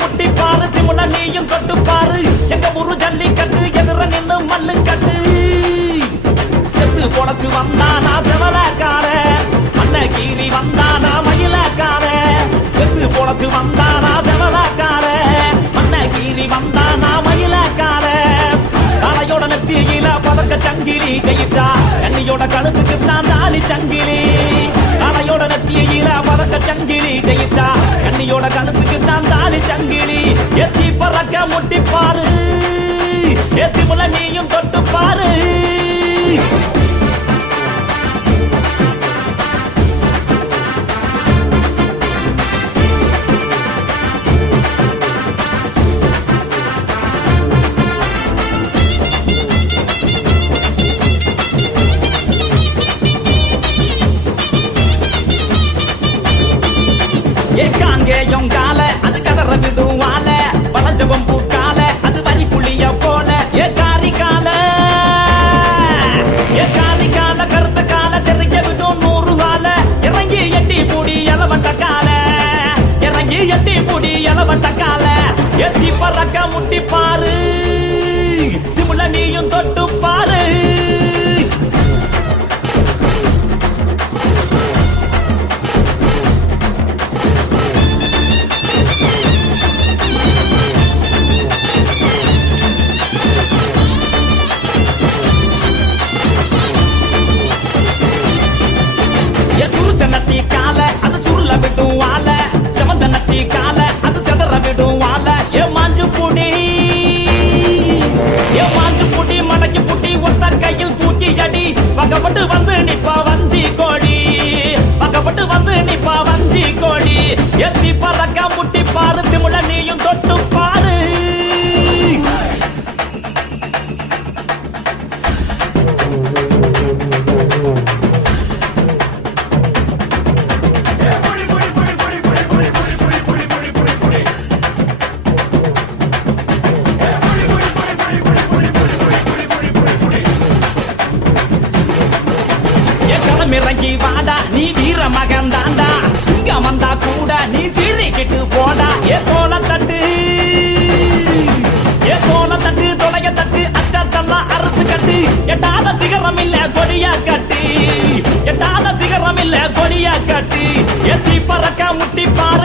முட்டி பாரு திமுல நீயும் தொட்டு பாரு எங்க ஊரு ஜல்லிக்கட்டு எதிர நின்னு மண்ணு கட்டு செத்து பொழைச்சு வந்தானா செவலக்கார மண்ண கீறி வந்தானா மயிலக்கார செத்து பொழைச்சு வந்தானா செவலக்கார மண்ண கீறி வந்தானா மயிலக்கார காளையோட நெத்தியில பதக்க சங்கிலி ஜெயிச்சா கண்ணியோட கழுத்துக்கு தான் தாலி சங்கிலி காளையோட நெத்தியில பதக்க சங்கிலி ஜெயிச்சா கண்ணியோட கழுத்துக்கு தான் தாலி சங்கிலி எத்தி பறக்க முட்டி பாரு எத்தி முல நீயும் தொட்டு பாரு காங்கேயம் கால அது கதற விடுவால வளஞ்சவம் பூக்கால அது வரி புளிய போல ஏ காரி கால கருத்த கால தெரிய விடும் 100 கால இறங்கி எட்டி பூடி எலவட்ட கால இறங்கி எட்டி பூடி எலவட்ட கால எத்தி பறக்க முட்டி பாரு திமுல நீயும் தொட்டு பாரு நத்தி கால அது சுருள விடும் வாழ செவந்த நத்தி கால அது செதற விடும் வாழ ஏ மாஞ்சு புடி மடக்கி புட்டி ஒத்த கையில் தூக்கி அடி பக்கப்பட்டு வந்து நிப்பா வஞ்சி கோடி பக்கப்பட்டு வந்து நிப்பா வஞ்சி கோடி எத்தி பறக்க முட்டி பாரு திமுல நீயும் தொட்டு பாரு இறங்கி வாடா நீ வீர மகன் தாண்டா சிங்கம் வந்தா கூட நீ சீரிக்கிட்டு போடா ஏ கோல தட்டு தொலைய தட்டு அச்சத்தெல்லாம் அறுத்து கட்டு எட்டாத சிகரம் இல்ல கொடியா கட்டு எட்டாத சிகரம் இல்ல கொடியா கட்டு எத்தி பறக்க முட்டி பாரு